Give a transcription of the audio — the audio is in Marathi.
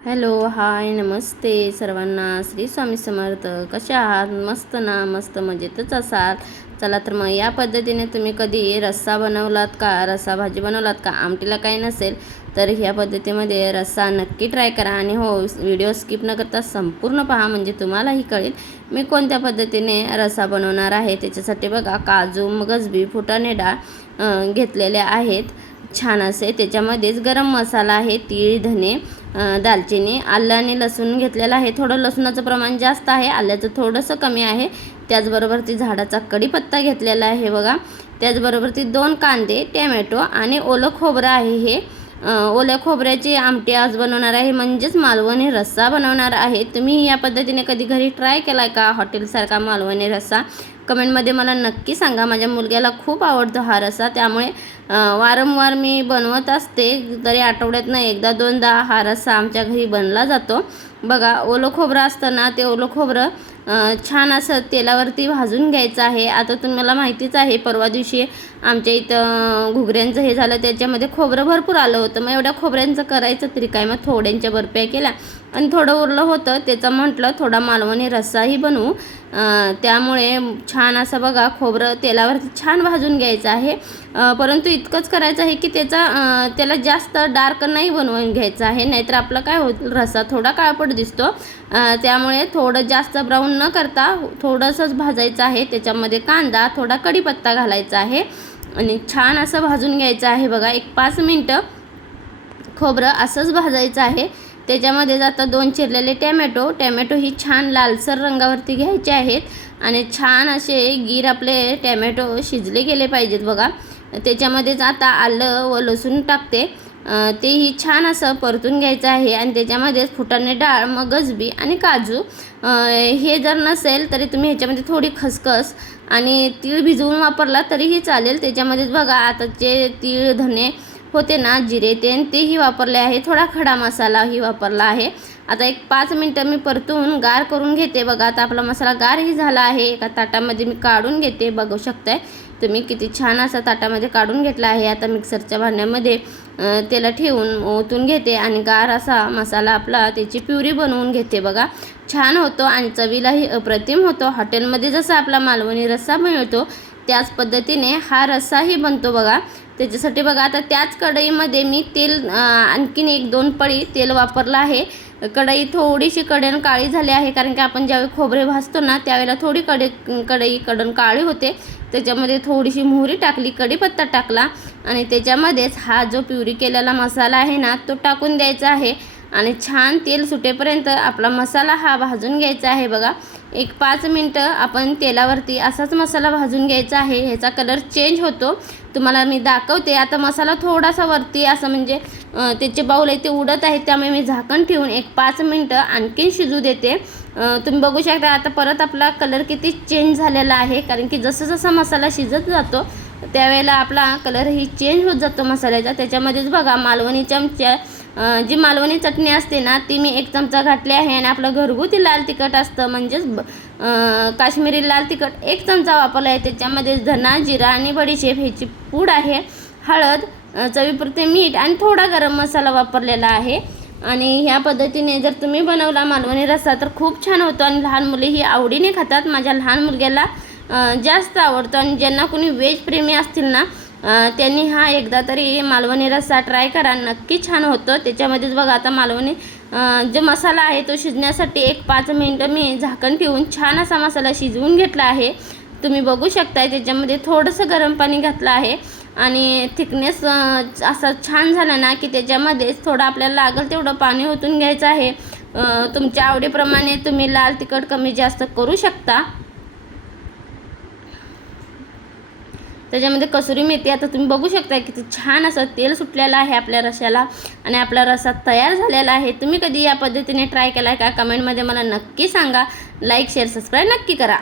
हॅलो, हाय, नमस्ते सर्वांना. श्री स्वामी समर्थ. कशा आहात? मस्त ना? मस्त मजेतच असाल. चला तर मग या पद्धतीने तुम्ही कधी रस्सा बनवलात का? रस्सा भाजी बनवलात का? आमटीला काही नसेल तर ह्या पद्धतीमध्ये रस्सा नक्की ट्राय करा. आणि हो, व्हिडिओ स्किप न करता संपूर्ण पहा, म्हणजे तुम्हालाही कळेल मी कोणत्या पद्धतीने रस्सा बनवणार आहे. त्याच्यासाठी बघा, काजू, मगजबी, फुटाणे डाळ घेतलेले आहेत छान असे. त्याच्यामध्येच गरम मसाला आहे, तीळ, धने, दालचिनी, आलं आणि लसूण घेतलेला आहे. थोडं लसूणाचं प्रमाण जास्त आहे, आल्याचं थोडंसं कमी आहे. त्याचबरोबर ती झाडाचा कढीपत्ता घेतलेला आहे बघा. त्याचबरोबर ती 2 कांदे, टॅमॅटो आणि ओलं खोबरं आहे. हे ओल्या खोबऱ्याची आमटी आज बनवणार आहे, म्हणजेच मालवणी रस्सा बनवणार आहे. तुम्ही या पद्धतीने कधी घरी ट्राय केला आहे का हॉटेलसारखा मालवणी रस्सा? कमेंटमध्ये मला नक्की सांगा. माझ्या मुलग्याला खूप आवडतो हा रस्सा, त्यामुळे वारंवार मी बनवत असते. तरी आठवड्यातनं एकदा दोनदा हा रस्सा आमच्या घरी बनला जातो. बघा, ओलं खोबरं असतं ना, ते ओलं खोबरं छान असं तेलावरती भाजून घ्यायचं आहे. आता तुम्हाला माहितीच आहे, परवा दिवशी आमच्या इथं घुगऱ्यांचं हे झालं, त्याच्यामध्ये खोबरं भरपूर आलं होतं. मग एवढ्या खोबऱ्यांचं करायचं तरी काय, मग थोड्यांच्या बर्फ्या केल्या आणि थोडं उरलं होतं, त्याचं म्हटलं थोडा मालवणी रस्साही बनवू. त्यामुळे छान असं बघा, खोबरं तेलावरती छान भाजून घ्यायचं आहे. परंतु इतकंच करायचं आहे की त्याला जास्त डार्क नाही बनवून घ्यायचं आहे, नाहीतर आपलं काय होतं, रस्सा थोडा काळपट दिसतो. त्यामुळे थोडं जास्त ब्राऊन न करता थोडंसंच भाजायचं आहे. त्याच्यामध्ये कांदा, थोडा कढीपत्ता घालायचा आहे आणि छान असं भाजून घ्यायचं आहे. बघा, एक 5 मिनटं खोबरं असंच भाजायचं आहे. त्याच्यामध्ये जाता 2 चिरलेले टॅमॅटो ही छान लालसर रंगावरती घ्यायचे आहेत आणि छान असे गीर आपले टॅमॅटो शिजले गेले पाहिजेत बघा. त्याच्यामध्येच आता आलं व लसूण टाकते, तेही छान असं परतून घ्यायचं आहे. आणि त्याच्यामध्येच फुटाणे डाळ, मगजबी आणि काजू, हे जर नसेल तरी तुम्ही ह्याच्यामध्ये थोडी खसखस आणि तीळ भिजवून वापरला तरीही चालेल. त्याच्यामध्येच बघा, आता जे तीळ, धने होते ना, जिरे, तेही वापरले आहे. थोडा खडा मसालाही वापरला आहे. आता एक 5 मिनटं मी परतून गार करून घेते. बघा, आता आपला मसाला गारही झाला आहे. एका ताटामध्ये मी काढून घेते. बघू शकताय तुम्ही किती छान असा ताटामध्ये काढून घेतला आहे. आता मिक्सरच्या भांड्यामध्ये त्याला ठेवून ओतून घेते आणि गार असा मसाला आपला त्याची प्युरी बनवून घेते. बघा, छान होतो आणि चवीलाही अप्रतिम होतो. हॉटेलमध्ये जसा आपला मालवणी रस्सा मिळतो त्याच पद्धतीने हा रस्साही बनतो बघा. त्याच्यासाठी बघा, आता त्याच कढईमध्ये मी तेल, आणखीन 1-2 पळी तेल वापरलं आहे. कढई थोडीशी कडेनं काळी झाली आहे, कारण की आपण ज्यावेळी खोबरे भाजतो ना, त्यावेळेला थोडी कढई कडन काळी होते. त्याच्यामध्ये थोडीशी मोहरी टाकली, कढीपत्ता टाकला आणि त्याच्यामध्येच हा जो प्युरी केलेला मसाला आहे ना, तो टाकून द्यायचा आहे आणि छान तेल सुटेपर्यंत आपला मसाला हा भाजून घ्यायचा आहे. बघा, एक 5 मिनटं आपण तेलावरती असाच मसाला भाजून घ्यायचा आहे. ह्याचा कलर चेंज होतो, तुम्हाला मी दाखवते. आता मसाला थोडासा वरती असं म्हणजे त्याचे बाऊल आहे ते उडत आहे, त्यामुळे मी झाकण ठेवून एक 5 मिनटं आणखीन शिजू देते. तुम्ही बघू शकता आता परत आपला कलर किती चेंज झालेला आहे, कारण की जसं जसा मसाला शिजत जातो त्यावेळेला आपला कलरही चेंज होत जातो मसाल्याचा. त्याच्यामध्येच बघा, मालवणी चमचा, जी मालवणी चटणी असते ना, ती मी 1 चमचा घातली आहे. आणि आपलं घरगुती लाल तिखट असतं, म्हणजेच काश्मीरी लाल तिखट 1 चमचा वापरला आहे. त्याच्यामध्ये धना, जिरा आणि बडीशेप ह्याची पूड आहे, हळद, चवीपुरते मीठ आणि थोडा गरम मसाला वापरलेला आहे. आणि ह्या पद्धतीने जर तुम्ही बनवला मालवणी रस्सा तर खूप छान होतो आणि लहान मुलेही आवडीने खातात. माझ्या लहान मुलग्याला जास्त आवडतो. आणि ज्यांना कोणी व्हेज प्रेमी असतील ना, त्यांनी हा एकदा तरी मालवणी रस्सा ट्राय करा, नक्की छान होतं. त्याच्यामध्येच बघा, आता मालवणी जो मसाला आहे तो शिजण्यासाठी एक 5 मिनटं मी झाकण ठेवून छान असा मसाला शिजवून घेतला आहे. तुम्ही बघू शकताय, त्याच्यामध्ये थोडंसं गरम पाणी घातलं आहे आणि थिकनेस असा छान झाला ना की त्याच्यामध्येच थोडं आपल्याला लागेल तेवढं पाणी ओतून घ्यायचं आहे. तुमच्या आवडीप्रमाणे तुम्ही लाल तिखट कमी जास्त करू शकता. त्याच्यामध्ये कसुरी मेथी, आता तुम्ही बघू शकता किती छान असं तेल सुटलेलं आहे आपल्या रश्श्याला आणि आपला रस्सा तयार झालेला आहे. तुम्ही कधी या पद्धतीने ट्राय केला आहे का? कमेंटमध्ये मला नक्की सांगा. लाईक, शेअर, सबस्क्राईब नक्की करा.